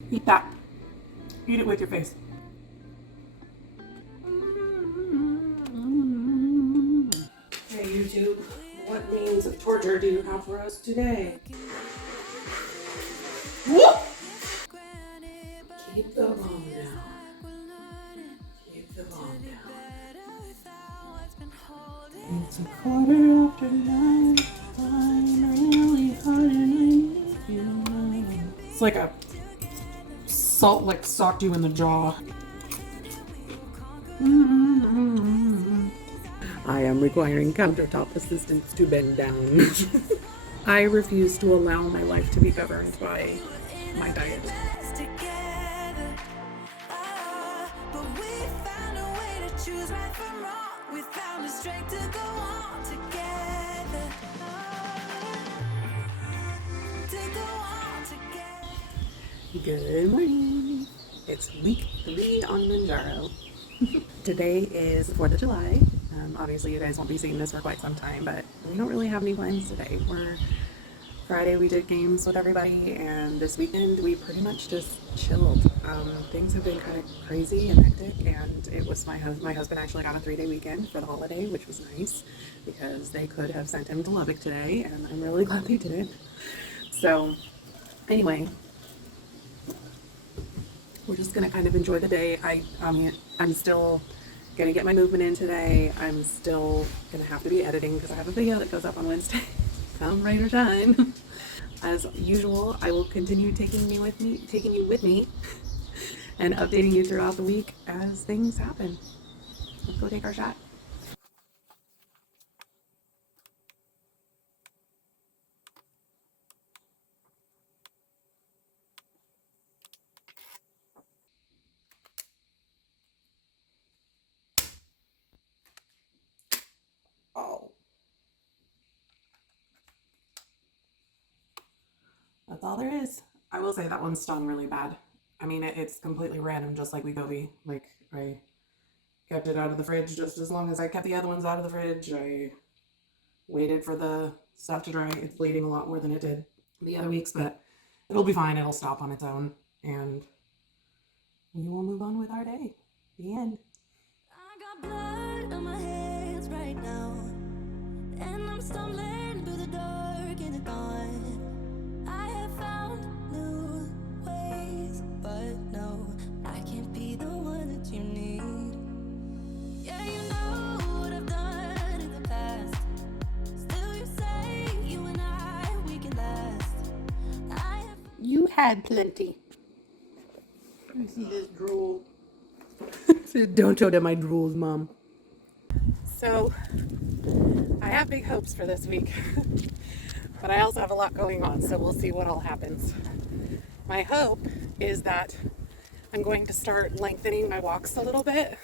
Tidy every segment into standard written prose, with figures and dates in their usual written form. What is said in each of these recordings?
Eat that. Eat it with your face. Hey YouTube, what means of torture do you have for us today? Whoop! Keep the volume down. Keep the volume down. It's 9:15. I'm really hard and I need you now. It's like a salt like socked you in the jaw. I am requiring countertop assistance to bend down. I refuse to allow my life to be governed by my diet. Good morning. It's week 3 on Mounjaro. Today is the 4th of July. Obviously you guys won't be seeing this for quite some time, but we don't really have any plans today. Friday we did games with everybody, and this weekend we pretty much just chilled. Things have been kind of crazy and hectic, and it was my husband actually got a 3-day weekend for the holiday, which was nice because they could have sent him to Lubbock today, and I'm really glad they didn't. So anyway, we're just gonna kind of enjoy the day. I'm still gonna get my movement in today. I'm still gonna have to be editing because I have a video that goes up on Wednesday. Come right or time. As usual, I will continue taking you with me, and updating you throughout the week as things happen. Let's go take our shot. Oh. That's all there is. I will say that one stung really bad. I mean, it's completely random, just like Wegovy. Like, I kept it out of the fridge just as long as I kept the other ones out of the fridge. I waited for the stuff to dry. It's bleeding a lot more than it did the other weeks, but it'll be fine. It'll stop on its own, and we will move on with our day. The end. I got blood on my hands right now, and I'm stumbling through the dark in the dawn. I have found new ways, but no, I can't be the one that you need. Yeah, you know what I've done in the past. Still you say you and we can last. You had plenty. I see his drool. Don't show them my drools, Mom. So, I have big hopes for this week, but I also have a lot going on, so we'll see what all happens. My hope is that I'm going to start lengthening my walks a little bit.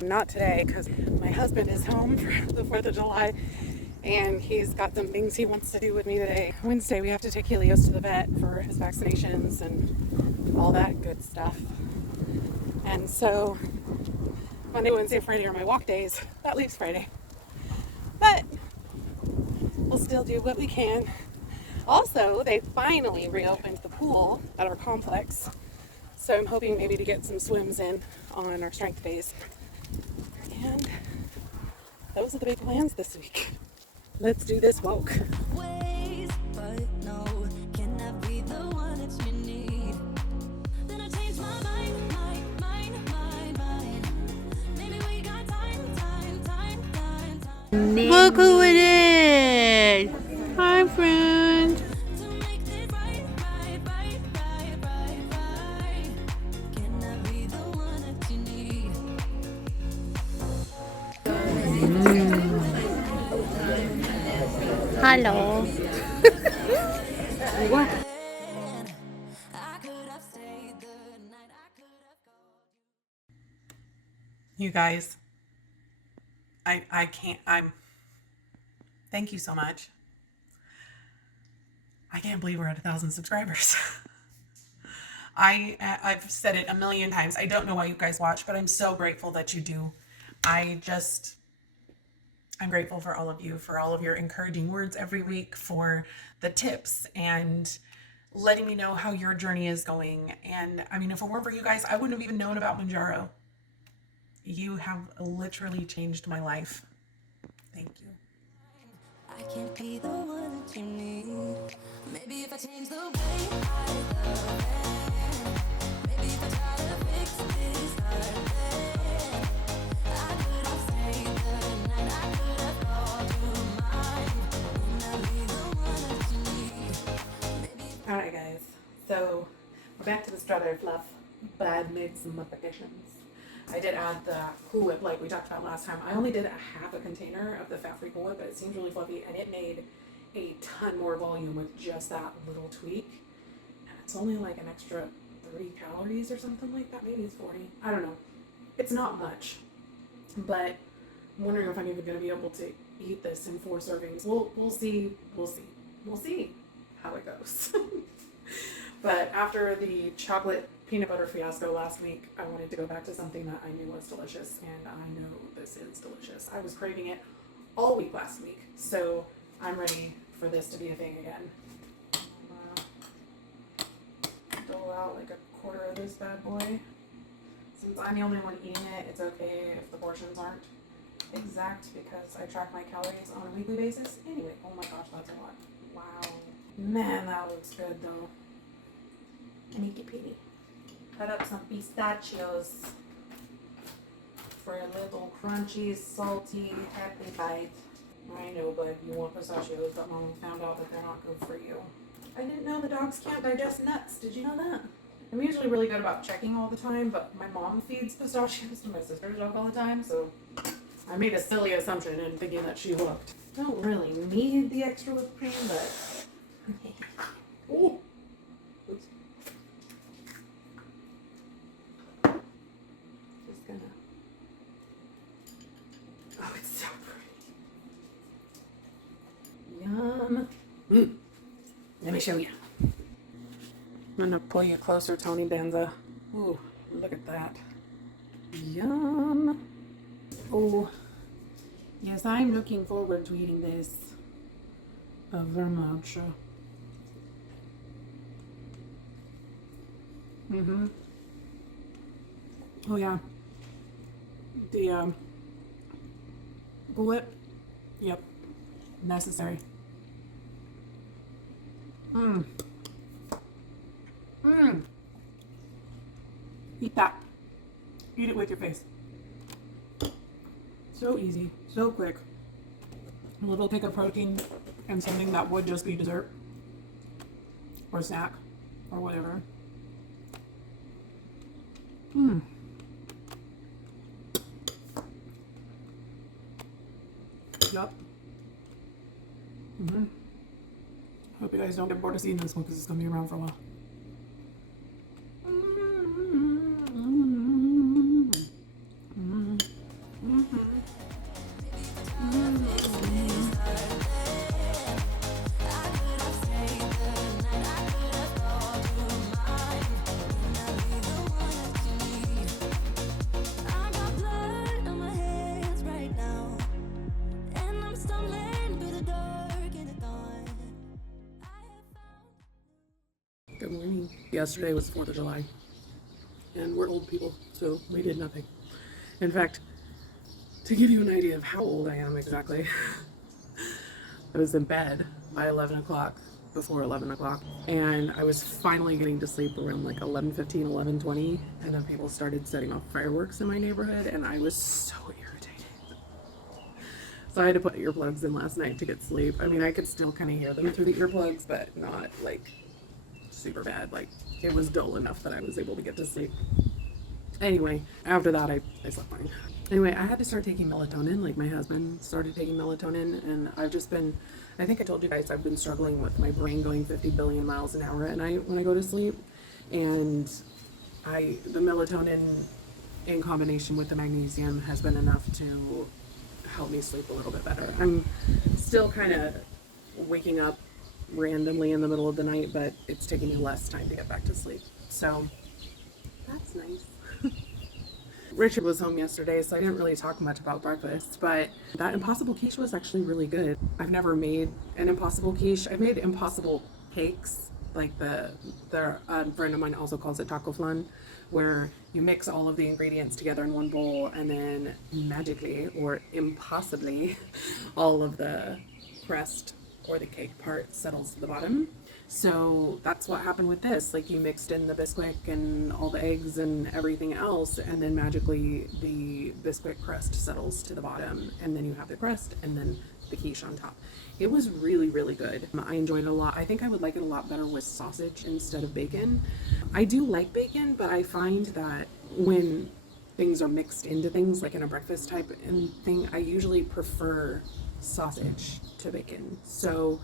Not today, because my husband is home for the 4th of July, and he's got some things he wants to do with me today. Wednesday, we have to take Helios to the vet for his vaccinations and all that good stuff. And so Monday, Wednesday, Friday are my walk days. That leaves Friday. But we'll still do what we can. Also, they finally reopened the pool at our complex. So I'm hoping maybe to get some swims in on our strength days. And those are the big plans this week. Let's do this walk. Look who it is! Hi, friend! Hello. What? You guys, I can't, thank you so much. I can't believe we're at 1,000 subscribers. I've said it a million times. I don't know why you guys watch, but I'm so grateful that you do. I'm grateful for all of you, for all of your encouraging words every week, for the tips and letting me know how your journey is going. And I mean, if it weren't for you guys, I wouldn't have even known about Mounjaro. You have literally changed my life. Thank you. I can't be the one that you need. Maybe if I change the way I love it. Maybe if I try to fix this heart thing. I could have saved the night. I could have called you mine. Wouldn't I be the one that you need? Alright guys, so we're back to the strawberry fluff, but I've made some modifications. I did add the Cool Whip like we talked about last time. I only did a half a container of the fat-free Cool Whip, but it seems really fluffy, and it made a ton more volume with just that little tweak. And it's only like an extra 30 calories or something like that. Maybe it's 40. I don't know. It's not much, but I'm wondering if I'm even going to be able to eat this in 4 servings. We'll see. We'll see how it goes. But after the chocolate peanut butter fiasco last week, I wanted to go back to something that I knew was delicious, and I know this is delicious. I was craving it all week last week, so I'm ready for this to be a thing again. Dole out like a quarter of this bad boy. Since I'm the only one eating it, it's okay if the portions aren't exact because I track my calories on a weekly basis. Anyway, oh my gosh, that's a lot. Wow. Man, that looks good though. Sneaky Petey. Cut up some pistachios for a little crunchy, salty, happy bite. I know, but you want pistachios, but Mom found out that they're not good for you. I didn't know the dogs can't digest nuts. Did you know that? I'm usually really good about checking all the time, but my mom feeds pistachios to my sister's dog all the time, so I made a silly assumption in thinking that she looked. Don't really need the extra whipped cream, but... Ooh. Oops. Just gonna... Oh, it's so pretty. Yum. Let me show you. I'm gonna pull you closer, Tony Danza. Ooh, look at that. Yum. Oh, yes, I'm looking forward to eating this. Very much. Oh yeah. The bullet. Yep. Necessary. Eat that. Eat it with your face. So easy, so quick. A little kick of protein and something that would just be dessert or snack or whatever. Yup. Hope you guys don't get bored of seeing this one because it's going to be around for a while. Good morning. Yesterday was 4th of July, and we're old people, so we did nothing. In fact, to give you an idea of how old I am exactly, I was in bed by 11 o'clock, before 11 o'clock, and I was finally getting to sleep around like 11:15, 11:20, and then people started setting off fireworks in my neighborhood, and I was so irritated. So I had to put earplugs in last night to get sleep. I mean, I could still kind of hear them through the earplugs, but not like super bad. Like, it was dull enough that I was able to get to sleep. Anyway, after that, I slept fine. Anyway, I had to start taking melatonin. Like, my husband started taking melatonin, and I've just been, I think I told you guys, I've been struggling with my brain going 50 billion miles an hour at night when I go to sleep. And the melatonin in combination with the magnesium has been enough to help me sleep a little bit better. I'm still kind of waking up randomly in the middle of the night, but it's taking me less time to get back to sleep. So that's nice. Richard was home yesterday, so I didn't really talk much about breakfast, but that impossible quiche was actually really good. I've never made an impossible quiche. I've made impossible cakes, like a friend of mine also calls it taco flan, where you mix all of the ingredients together in one bowl and then magically or impossibly all of the crust or the cake part settles to the bottom. So that's what happened with this. Like, you mixed in the Bisquick and all the eggs and everything else, and then magically the Bisquick crust settles to the bottom, and then you have the crust and then the quiche on top. It was really, really good. I enjoyed it a lot. I think I would like it a lot better with sausage instead of bacon. I do like bacon, but I find that when things are mixed into things, like in a breakfast type thing, I usually prefer sausage to bacon. So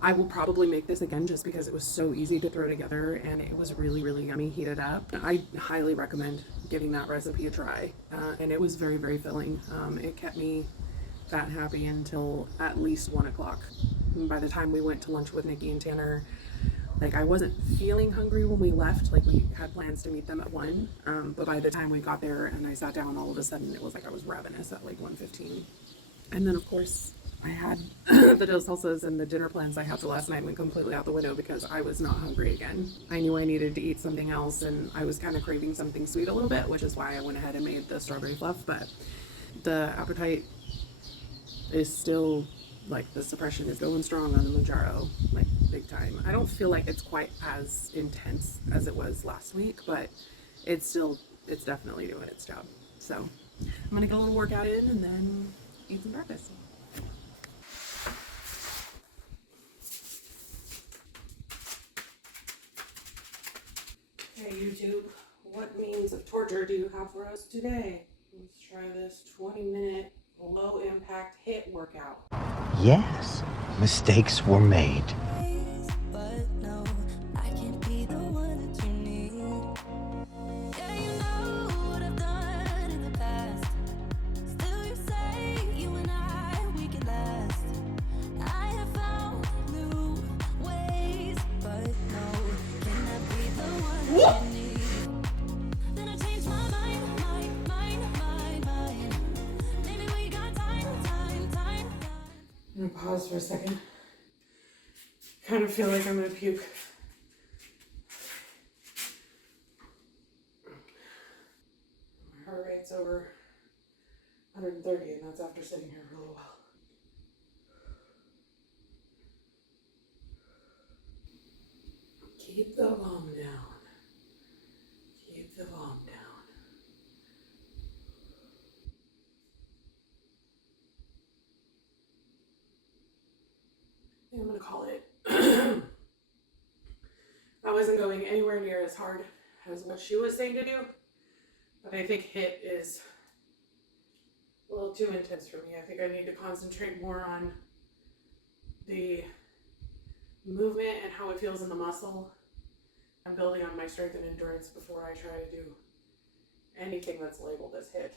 I will probably make this again just because it was so easy to throw together and it was really, really yummy heated up. I highly recommend giving that recipe a try. And it was very, very filling. It kept me that happy until at least 1 o'clock. By the time we went to lunch with Nikki and Tanner, like, I wasn't feeling hungry when we left. Like, we had plans to meet them at 1. But by the time we got there and I sat down, all of a sudden it was like I was ravenous at like 1:15. And then, of course, I had the dos salsas, and the dinner plans I had for last night went completely out the window because I was not hungry again. I knew I needed to eat something else, and I was kind of craving something sweet a little bit, which is why I went ahead and made the strawberry fluff. But the appetite is still, like, the suppression is going strong on the Mounjaro, like, big time. I don't feel like it's quite as intense as it was last week, but it's definitely doing its job. So I'm gonna get a little workout in and then eat some breakfast. Okay, YouTube, what means of torture do you have for us today? Let's try this 20-minute low impact HIIT workout. Yes, mistakes were made. But no, I can't be the one that you need. Yeah, you know what I've done in the past. Still you say you and we could last. I have found new ways, but no, can I be the one that you need? Then I changed my mind. Maybe we got time. I'm gonna pause for a second. Kind of feel like I'm gonna puke. My heart rate's over 130, and that's after sitting here for a little while. Keep the volume down. Keep the volume down. I think I'm gonna call it. I wasn't going anywhere near as hard as what she was saying to do, but I think HIIT is a little too intense for me. I think I need to concentrate more on the movement and how it feels in the muscle. I'm building on my strength and endurance before I try to do anything that's labeled as HIIT.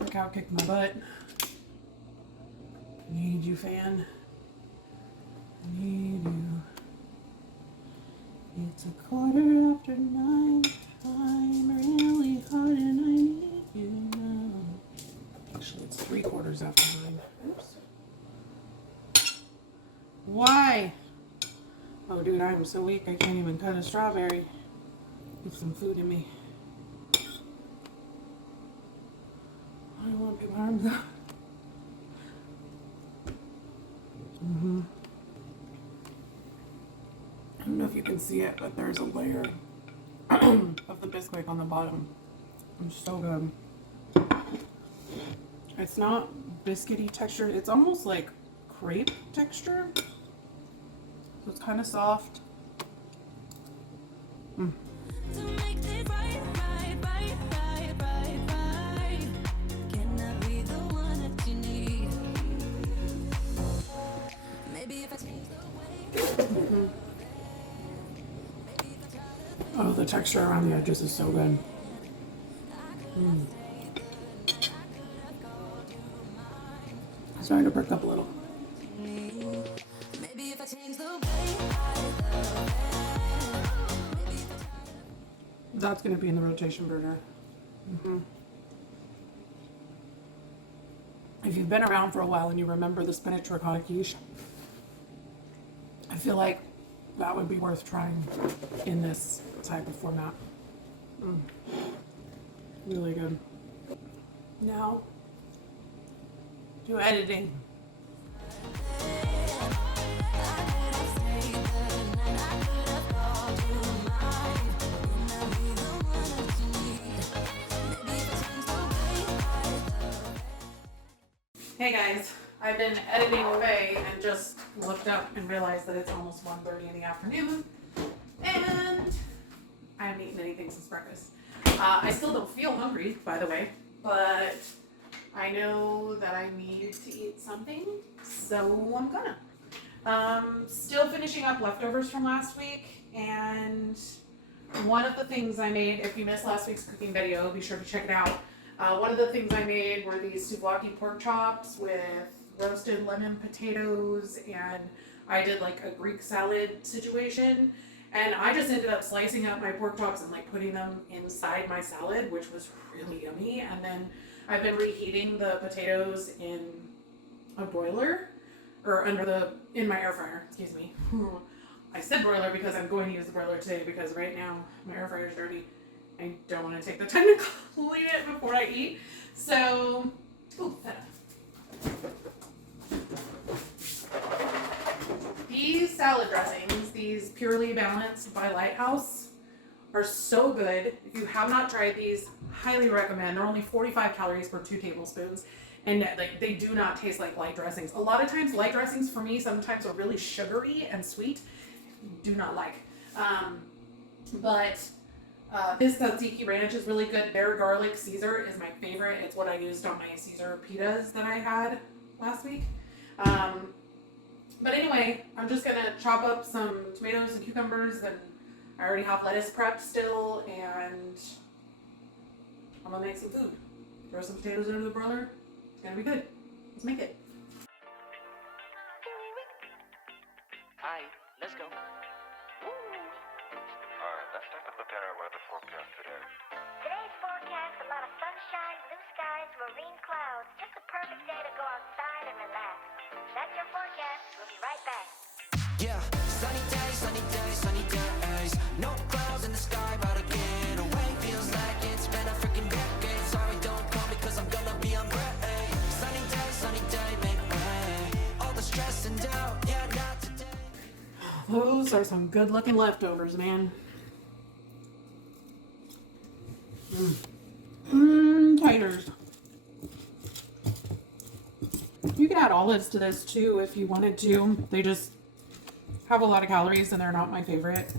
Workout kicked my butt. Need you, fan. Need you. It's 9:15. I'm really hot and I need you now. Actually, it's 9:75. Oops. Why? Oh, dude, I'm so weak I can't even cut a strawberry. Get some food in me. I don't want to pick my arms out. I don't know if you can see it, but there's a layer of the Bisquick on the bottom. It's so good. It's not biscuity texture. It's almost like crepe texture. So it's kind of soft. To make this right. Can I be the one that you need? Maybe if I change the way. Oh, the texture around the edges is so good. Sorry to perk up a little. Maybe if I change the way I love it. Maybe if I That's going to be in the rotation burger. If you've been around for a while and you remember the spinach ricotta quiche, I feel like that would be worth trying in this type of format. Really good. Now, to editing. Hey guys, I've been editing away and just looked up and realized that it's almost 1:30 in the afternoon and I haven't eaten anything since breakfast. I still don't feel hungry, by the way, but I know that I need to eat something, so I'm gonna. Still finishing up leftovers from last week, and one of the things I made, if you missed last week's cooking video, be sure to check it out. One of the things I made were these souvlaki pork chops with roasted lemon potatoes, and I did like a Greek salad situation. And I just ended up slicing up my pork chops and like putting them inside my salad, which was really yummy. And then I've been reheating the potatoes in a broiler, or in my air fryer, excuse me. I said broiler because I'm going to use the broiler today because right now my air fryer is dirty. I don't want to take the time to clean it before I eat. So, these salad dressings, these Purely Balanced by Lighthouse, are so good. If you have not tried these, highly recommend. They're only 45 calories per 2 tablespoons. And like, they do not taste like light dressings. A lot of times light dressings for me sometimes are really sugary and sweet. Do not like. This tzatziki ranch is really good. Their garlic Caesar is my favorite. It's what I used on my Caesar pitas that I had last week. But anyway, I'm just gonna chop up some tomatoes and cucumbers, and I already have lettuce prepped still, and I'm gonna make some food. Throw some potatoes into the broiler. It's gonna be good. Let's make it. Hi, let's go. Alright, let's take a look at our weather forecast today. Today's forecast, a lot of sunshine, blue skies, marine clouds. Just a perfect day to go outside and relax. That's your forecast. We'll be right back. Yeah, sunny days, sunny days, sunny days. No clouds in the sky, about to get away. Feels like it's been a freaking decade. Sorry, don't call me cause I'm gonna be on break. Sunny day, make way. All the stress and doubt, yeah, not today. Those are some good looking leftovers, man. Taters. You can add olives to this too if you wanted to. They just have a lot of calories and they're not my favorite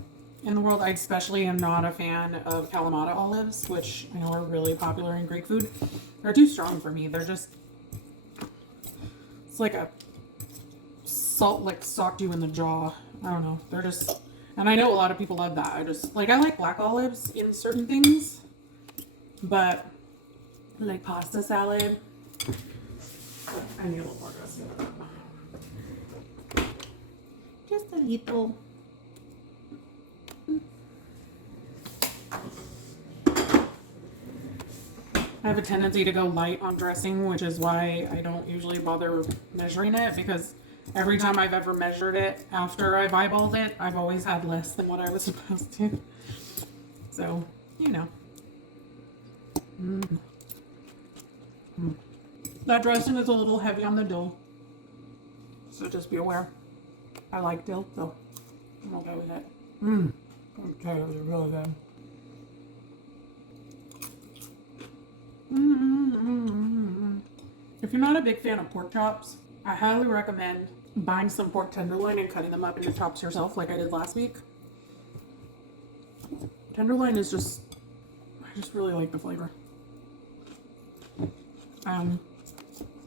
in the world. I especially am not a fan of Kalamata olives, which I know are really popular in Greek food. They're too strong for me. They're just, it's like a salt, like socked you in the jaw. I don't know. They're just, and I know a lot of people love that. I like black olives in certain things, but like pasta salad, I need a little more dressing. Just a little. I have a tendency to go light on dressing, which is why I don't usually bother measuring it, because every time I've ever measured it after I've eyeballed it, I've always had less than what I was supposed to. So, you know. That dressing is a little heavy on the dill, so just be aware. I like dill, so I'm okay with it. Okay, they're really good. If you're not a big fan of pork chops, I highly recommend buying some pork tenderloin and cutting them up into chops yourself like I did last week. Tenderloin is just, I just really like the flavor.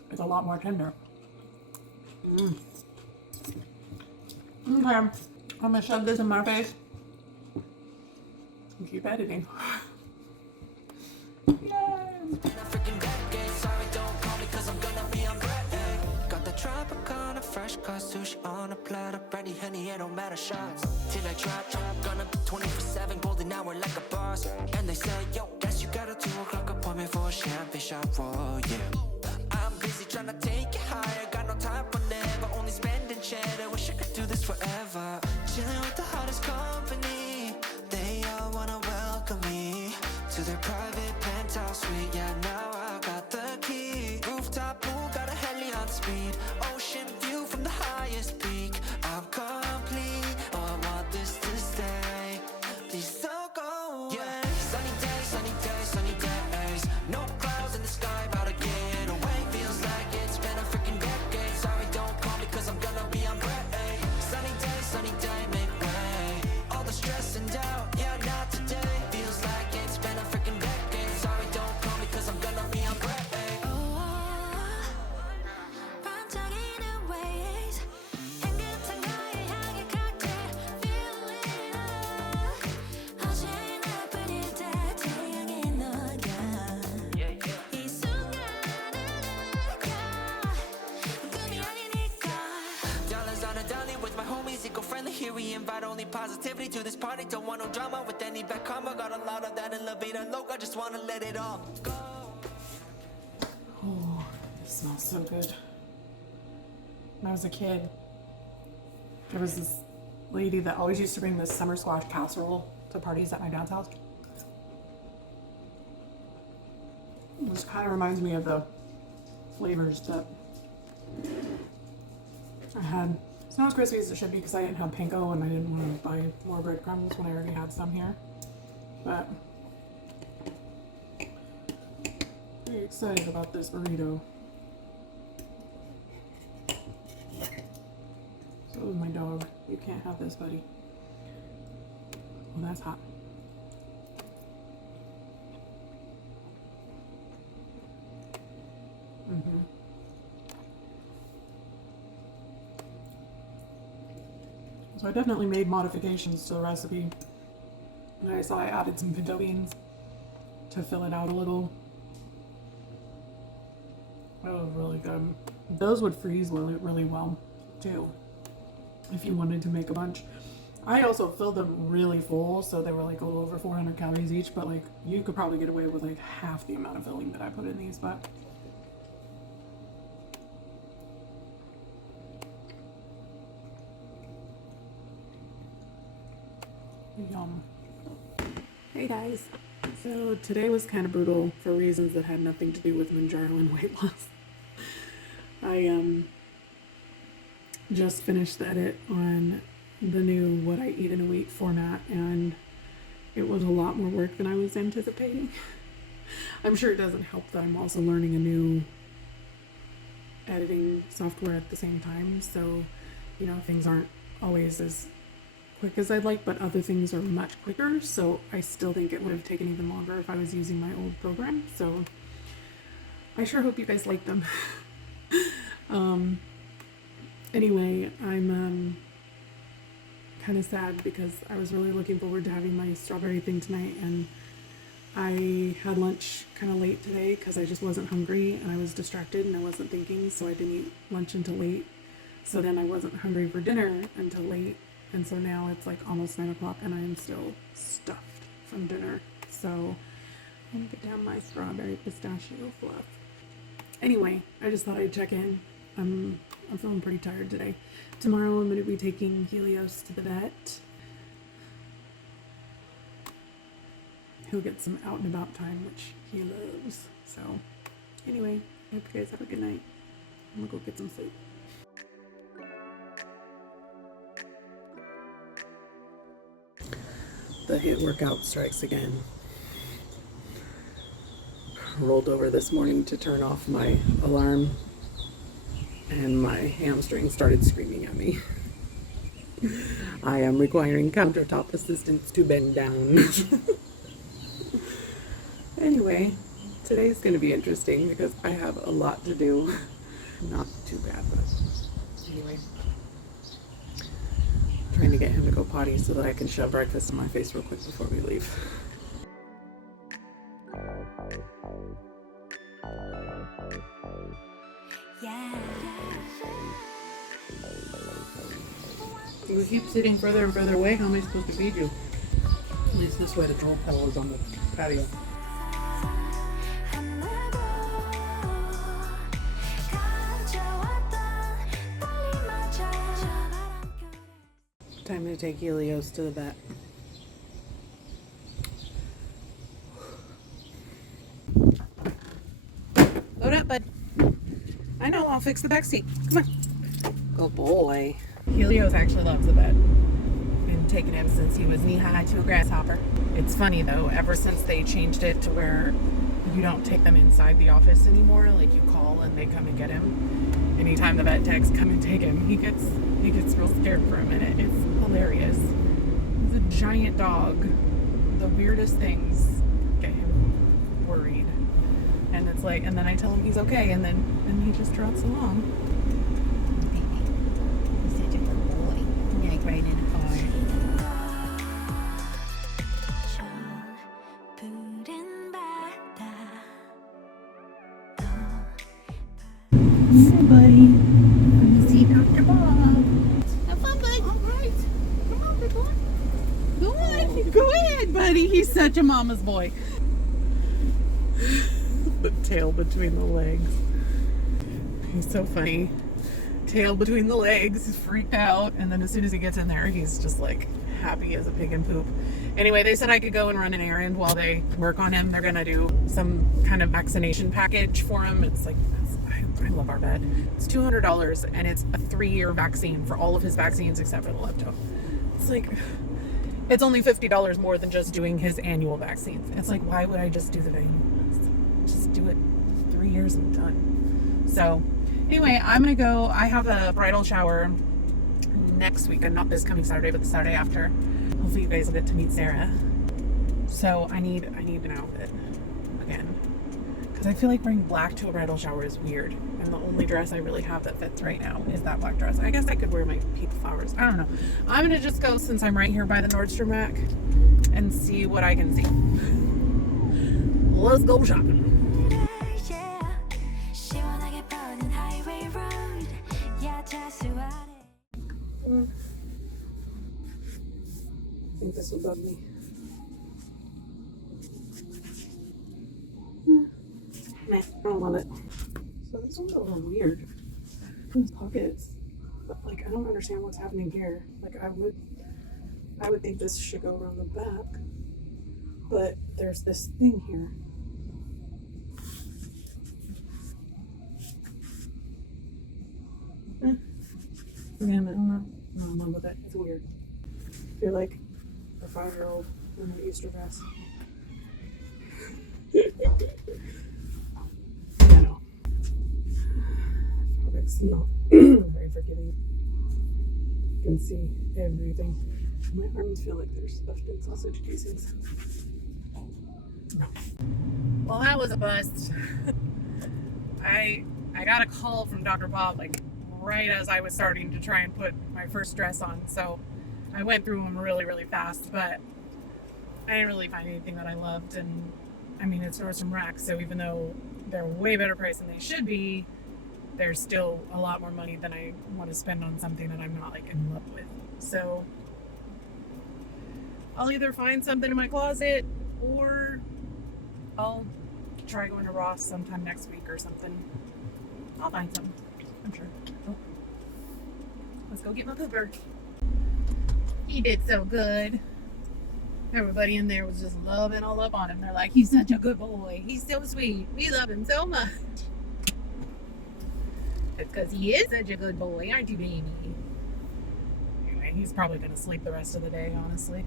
It's a lot more tender. Okay, I'm gonna shove this in my face and keep editing. Yay! Freaking decade, sorry, don't call me cause I'm gonna be on break. fresh cut sushi on a platter, brandy, honey, it don't matter, shots till I drop, gonna be 24/7, golden hour like a boss. And they say, yo, guess you got a 2 o'clock appointment for a champagne shot, whoa, yeah. I'm busy trying to take it higher, got no time for never, only spending cheddar, wish I could do this forever. Chilling with the hottest company, they all wanna welcome me to their private penthouse suite. Yeah, now I got the key. Rooftop pool, got a heli on speed. Ocean view from the highest peak. I'm complete. Oh, I want this to stay. Please don't go away. Yeah, sunny days, sunny days, sunny days. No clouds in the sky, about to get away. Feels like it's been a freaking decade. Sorry, don't call me, cause I'm gonna be on break. Sunny day, make way. All the stress and doubt, yeah, not today. Feels like it's been a freaking decade. Sorry, don't call me, cause I'm gonna be on break. 반짝이는 waves 향긋한 너의 향기 cocktail feeling 어제나 뿐일 때 태양의 너야 이 순간을 느껴 꿈이 아니니까. Dollars on a dolly with my homies, eco-friendly. Here we invite only positivity to this party. Don't want no drama with any bad karma. Got a lot of that in La Vida Loca. Just wanna let it all go. Oh, it smells so good. When I was a kid, there was this lady that always used to bring this summer squash casserole to parties at my dad's house. Which kind of reminds me of the flavors that I had. It's not as crispy as it should be because I didn't have panko and I didn't want to buy more breadcrumbs when I already had some here. But very excited about this burrito. So is my dog. You can't have this, buddy. Well, that's hot. So I definitely made modifications to the recipe. And I saw I added some pinto beans to fill it out a little. That was really good. Those would freeze really well too, if you wanted to make a bunch. I also filled them really full, so they were like a little over 400 calories each, but like you could probably get away with like half the amount of filling that I put in these, but yum. Hey guys, so today was kind of brutal for reasons that had nothing to do with Mounjaro and weight loss. I just finished the edit on the new What I Eat in a Week format, and it was a lot more work than I was anticipating. I'm sure it doesn't help that I'm also learning a new editing software at the same time, so you know, things aren't always as quick as I'd like, but other things are much quicker, so I still think it would have taken even longer if I was using my old program. So I sure hope you guys like them. Anyway, I'm kind of sad because I was really looking forward to having my strawberry thing tonight, and I had lunch kind of late today because I just wasn't hungry and I was distracted and I wasn't thinking, so I didn't eat lunch until late. So then I wasn't hungry for dinner until late, and so now it's like almost 9 o'clock and I am still stuffed from dinner. So I'm gonna get down my strawberry pistachio fluff. Anyway, I just thought I'd check in. I'm feeling pretty tired today. Tomorrow I'm going to be taking Helios to the vet. He'll get some out and about time, which he loves. So anyway, I hope you guys have a good night. I'm going to go get some sleep. The HIIT workout strikes again. Rolled over this morning to turn off my alarm, and my hamstring started screaming at me. I am requiring countertop assistance to bend down. Anyway, today's going to be interesting because I have a lot to do. Not too bad, but anyway. Trying to get him to go potty so that I can shove breakfast in my face real quick before we leave. Yeah. You keep sitting further and further away. How am I supposed to feed you? At least this way the troll pedal is on the patio. Time to take Helios to the vet. Load up, bud. I know, I'll fix the back seat. Come on. Good boy. Helios actually loves the vet. Been taking him since he was knee-high to a grasshopper. It's funny though, ever since they changed it to where you don't take them inside the office anymore, like you call and they come and get him. Anytime the vet techs come and take him, he gets real scared for a minute. It's hilarious. He's a giant dog. The weirdest things get him worried. And it's like, and then I tell him he's okay, and he just trots along. Baby, he's such a good boy. Yeah, like right in a car. Hey, buddy. Come to see Dr. Bob. Have fun, bud. All right. Come on, big boy. Go on. Go ahead, buddy. He's such a mama's boy. The tail between the legs. He's so funny. Tail between the legs, he's freaked out, and then as soon as he gets in there, he's just like happy as a pig in poop. Anyway, they said I could go and run an errand while they work on him. They're gonna do some kind of vaccination package for him. It's like, I love our vet. It's $200 and it's a 3-year vaccine for all of his vaccines except for the lepto. It's like, it's only $50 more than just doing his annual vaccines. It's like, why would I just do the vaccine? Just do it 3 years and done. So anyway, I'm gonna go. I have a bridal shower next week, and not this coming Saturday, but the Saturday after. Hopefully you guys will get to meet Sarah. So I need an outfit again, because I feel like wearing black to a bridal shower is weird, and the only dress I really have that fits right now is that black dress. I guess I could wear my pink flowers. I don't know. I'm gonna just go, since I'm right here by the Nordstrom rack, and see what I can see. Let's go shopping. I think this will bug me. Nah, I don't love it. So this one's a little weird. These pockets, but like I don't understand what's happening here. Like I would think this should go around the back, but there's this thing here. Damn it, I'm not in love with it. It's weird. I feel like a 5-year-old in an Easter dress. Yeah, no. Fabric's not very forgiving. You can see everything. My arms feel like they're stuffed in sausage casings. No. Well, that was a bust. I got a call from Dr. Bob like right as I was starting to try and put my first dress on, so I went through them really, really fast, but I didn't really find anything that I loved. And I mean, it's Nordstrom Rack, so even though they're way better price than they should be, there's still a lot more money than I want to spend on something that I'm not like in love with. So I'll either find something in my closet, or I'll try going to Ross sometime next week or something. I'll find something, I'm sure. Oh. Let's go get my pooper. He did so good. Everybody in there was just loving all up on him. They're like, he's such a good boy. He's so sweet. We love him so much. It's because he is such a good boy, aren't you, baby? Anyway, he's probably going to sleep the rest of the day, honestly.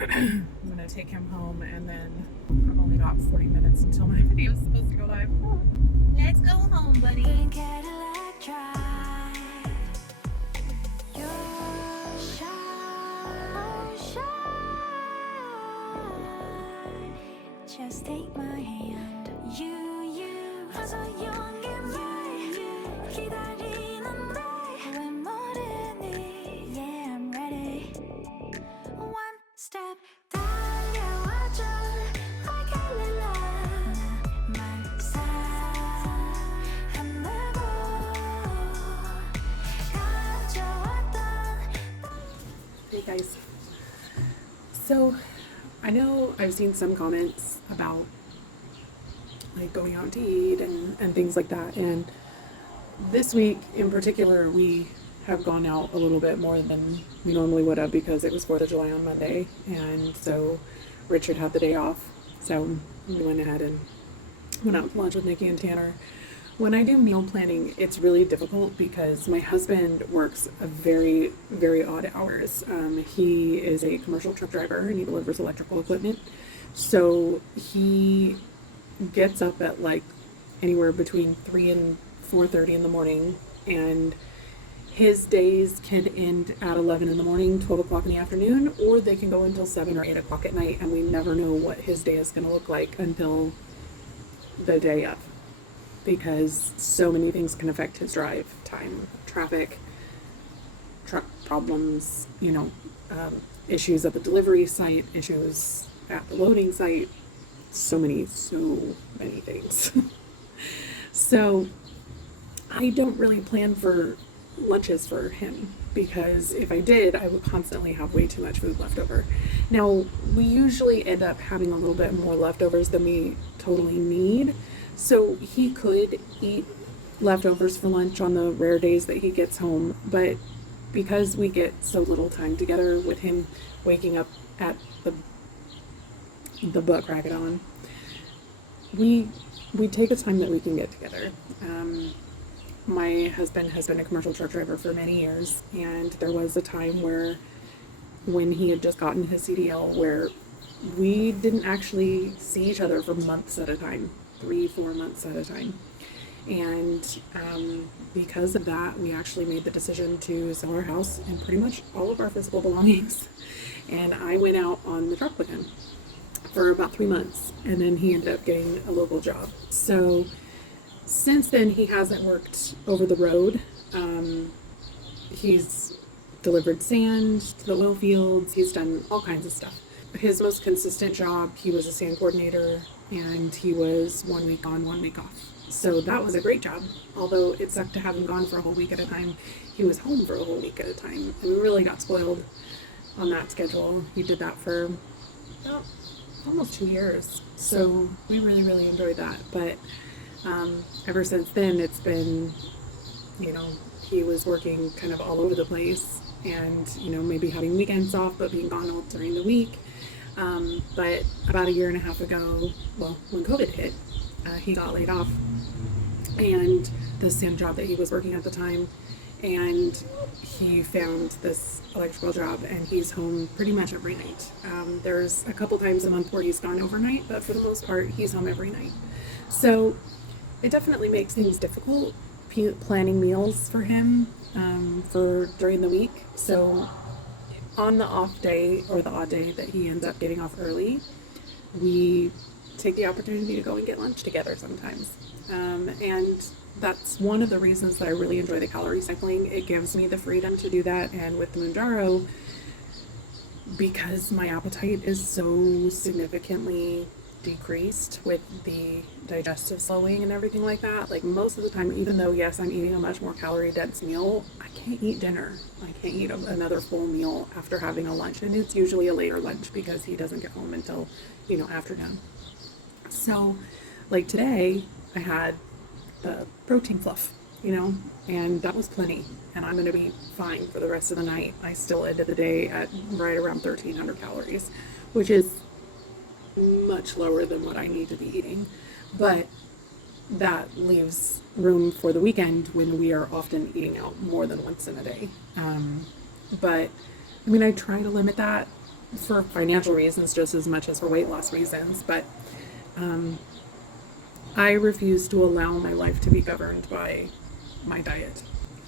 I'm going to take him home, and then I've only got 40 minutes until my video is supposed to go live. Let's go home, buddy. Cadillac drive. Your shine. Just take my hand. You are so young and bright. 기다리는데 왜 모르니? Yeah, I'm ready. One step 달려와줘. Like a little 나만 사랑한다고. So I know I've seen some comments about like going out to eat and things like that. And this week in particular, we have gone out a little bit more than we normally would have because it was 4th of July on Monday. And so Richard had the day off. So we went ahead and went out to lunch with Nikki and Tanner. When I do meal planning, it's really difficult because my husband works a very, very odd hours. He is a commercial truck driver and he delivers electrical equipment. So he gets up at like anywhere between 3 and 4:30 in the morning, and his days can end at 11 in the morning, 12 o'clock in the afternoon, or they can go until 7 or 8 o'clock at night, and we never know what his day is going to look like until the day of, because so many things can affect his drive time, traffic, truck problems, issues at the delivery site, issues at the loading site, so many things. So I don't really plan for lunches for him, because if I did, I would constantly have way too much food left over. Now, we usually end up having a little bit more leftovers than we totally need, so he could eat leftovers for lunch on the rare days that he gets home, but because we get so little time together with him waking up at the butt crack it on, we take a time that we can get together. My husband has been a commercial truck driver for many years, and there was a time when he had just gotten his CDL where we didn't actually see each other for months at a time, 3-4 months at a time. And because of that, we actually made the decision to sell our house and pretty much all of our physical belongings. And I went out on the truck with him for about 3 months, and then he ended up getting a local job. So since then, he hasn't worked over the road. He's delivered sand to the oil fields. He's done all kinds of stuff. His most consistent job, he was a sand coordinator, and he was 1 week on, 1 week off. So that was a great job. Although it sucked to have him gone for a whole week at a time, he was home for a whole week at a time, and we really got spoiled on that schedule. He did that for about almost 2 years. So we really, really enjoyed that. But ever since then, it's been, he was working kind of all over the place, and, maybe having weekends off, but being gone all during the week. But about 1.5 years ago, well, when COVID hit, he got laid off, and the same job that he was working at the time, and he found this electrical job, and he's home pretty much every night. There's a couple times a month where he's gone overnight, but for the most part, he's home every night. So it definitely makes things difficult planning meals for him for during the week. So on the off day, or the odd day that he ends up getting off early, we take the opportunity to go and get lunch together sometimes. And that's one of the reasons that I really enjoy the calorie cycling. It gives me the freedom to do that. And with the Mounjaro, because my appetite is so significantly decreased with the digestive slowing and everything like that, like most of the time, even though yes, I'm eating a much more calorie dense meal, I can't eat dinner. I can't eat another full meal after having a lunch, and it's usually a later lunch because he doesn't get home until afternoon. So like today I had the protein fluff, and that was plenty, and I'm going to be fine for the rest of the night. I still ended the day at right around 1,300 calories, which is much lower than what I need to be eating, but that leaves room for the weekend when we are often eating out more than once in a day. But I try to limit that for financial reasons just as much as for weight loss reasons, but I refuse to allow my life to be governed by my diet.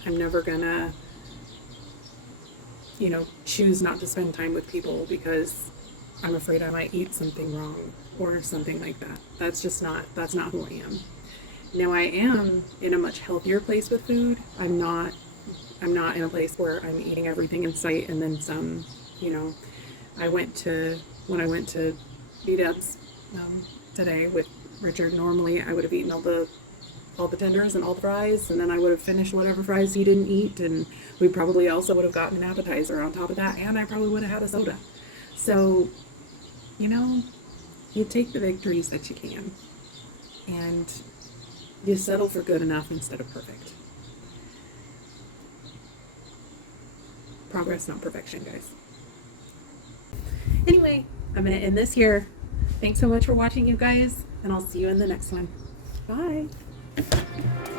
I'm never gonna choose not to spend time with people because I'm afraid I might eat something wrong or something like that. That's not who I am. Now I am in a much healthier place with food. I'm not in a place where I'm eating everything in sight and then some. When I went to B-Dubs today with Richard, normally I would have eaten all the tenders and all the fries, and then I would have finished whatever fries he didn't eat, and we probably also would have gotten an appetizer on top of that, and I probably would have had a soda. So, you know, you take the victories that you can, and you settle for good enough instead of perfect. Progress, not perfection, guys. Anyway, I'm going to end this here. Thanks so much for watching, you guys, and I'll see you in the next one. Bye.